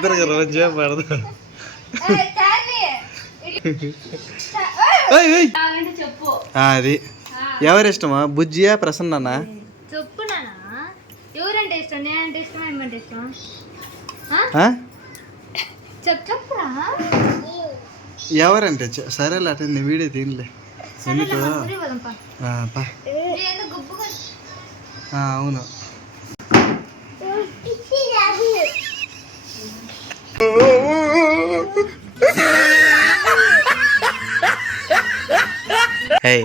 ఇద్దరు రోజు చేయబడదు అది. ఎవరిష్టమా? బుజ్జియా ప్రసన్ననా ఎవరంటే ఇష్టం? నేనంటే సరేలే అటు నీ వీడియో తినలే. ఎందుకు? అవును.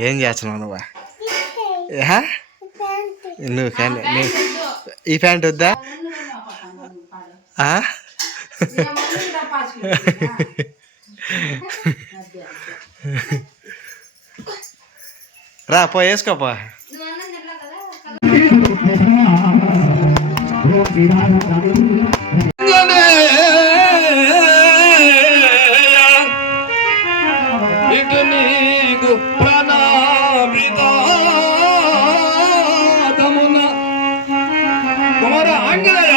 ఏం చేస్తున్నావు నువ్వా? నువ్వు ఫ్యాంట్ నువ్వు ఈ ప్యాంట్ వద్దా? రా పో వేసుకోపా రంగులయ్య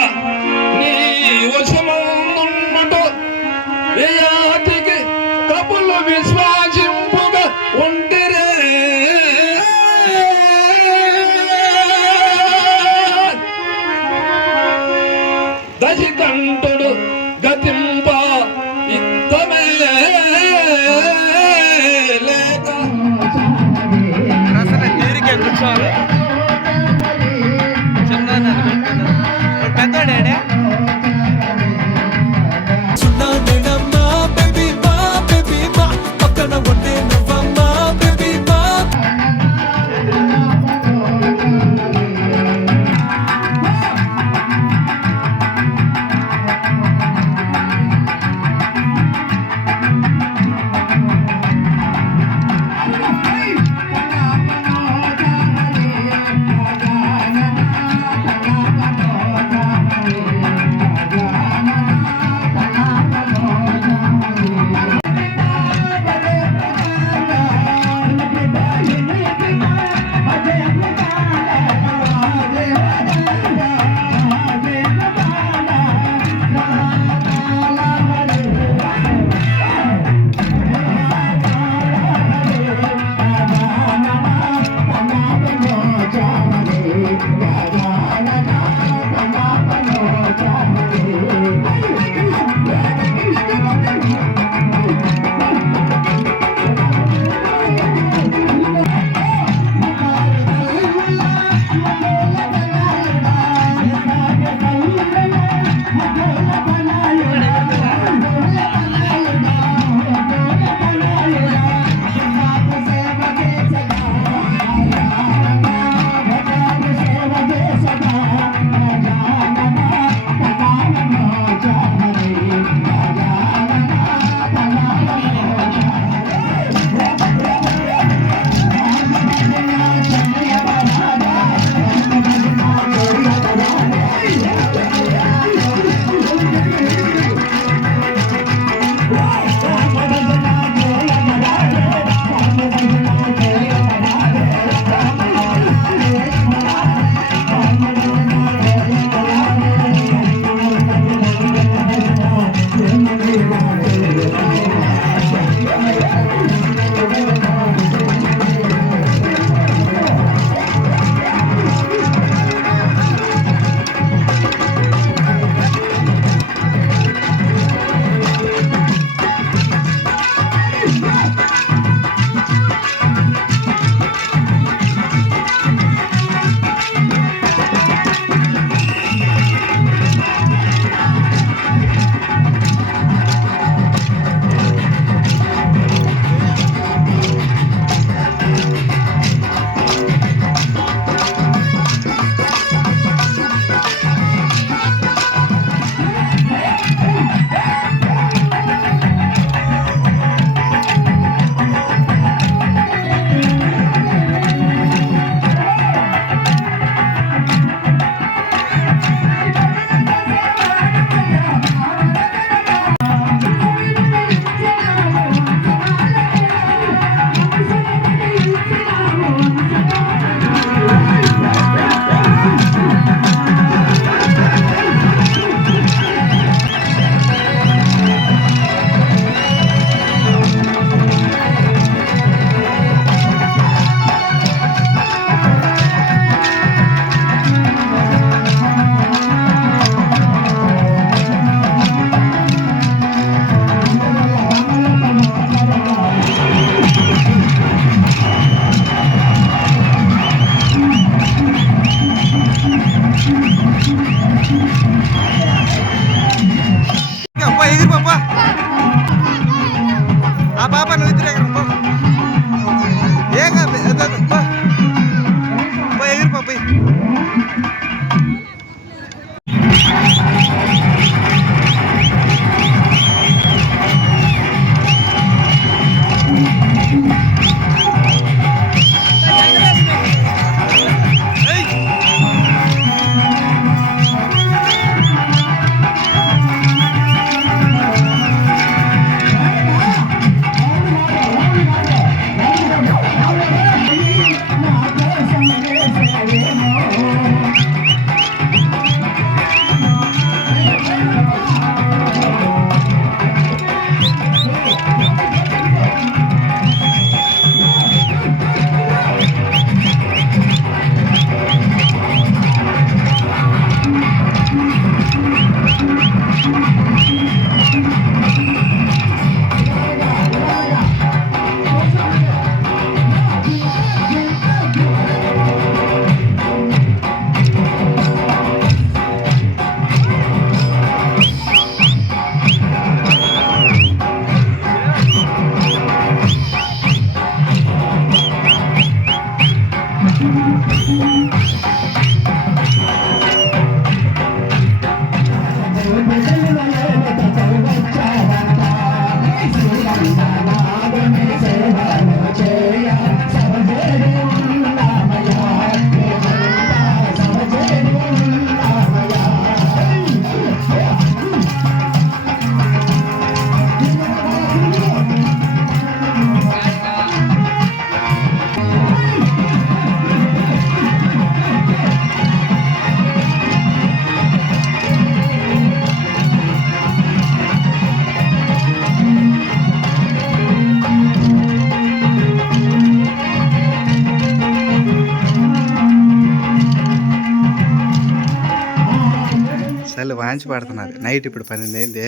వాంచి పడుతున్నారు. నైట్ ఇప్పుడు పన్నెండు అయింది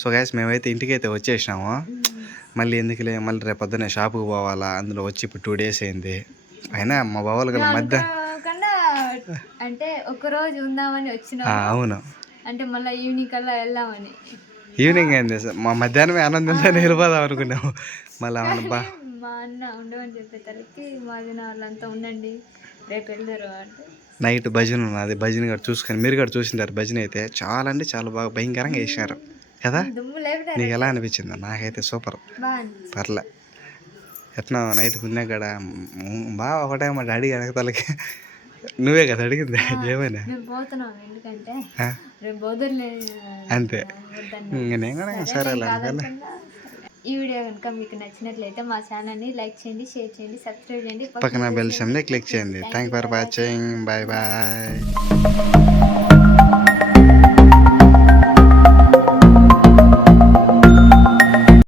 సో గ్యాస్ మేమైతే ఇంటికి అయితే వచ్చేసినాము. మళ్ళీ ఎందుకులే మళ్ళీ రేపు పొద్దున్నే షాపుకి పోవాలా? అందులో వచ్చి ఇప్పుడు టూ డేస్ అయింది. అయినా మా బావలు గల మధ్య అంటే ఒక రోజు ఉందామని వచ్చిన అవును అంటే మళ్ళీ ఈవినింగ్ కల్లా వెళ్దామని ఈవినింగ్ అయింది మా మధ్యాహ్నమే ఆనందంగా వెళ్ళిపోదాం అనుకున్నాము మళ్ళీ అవును బా మా అన్న ఉండమని చెప్పేసరికి మా దిన వాళ్ళంతా ఉండండి రేపు వెళ్దారు అంటే నైట్ భజన ఉన్నది భజన గారు చూసుకొని మీరు కూడా చూసింటారు భజన అయితే. చాలా అంటే చాలా బాగా భయంకరంగా వేసినారు కదా? నీకు ఎలా అనిపించింది? నాకైతే సూపర్. పర్లే. ఎట్లా నైట్ పుణ్య కాడ? బాగా ఒకటే మా డాడీ అడగతలకి నువ్వే కదా అడిగింది? ఏమైనా? అంతే. నేను కూడా సరే అలా. ఈ వీడియో కనుక మీకు నచ్చినట్లయితే మా ఛానల్ని లైక్ చేయండి షేర్ చేయండి సబ్స్క్రైబ్ చేయండి. పక్కన బెల్ సిమ్ని క్లిక్ చేయండి. Thank for watching bye bye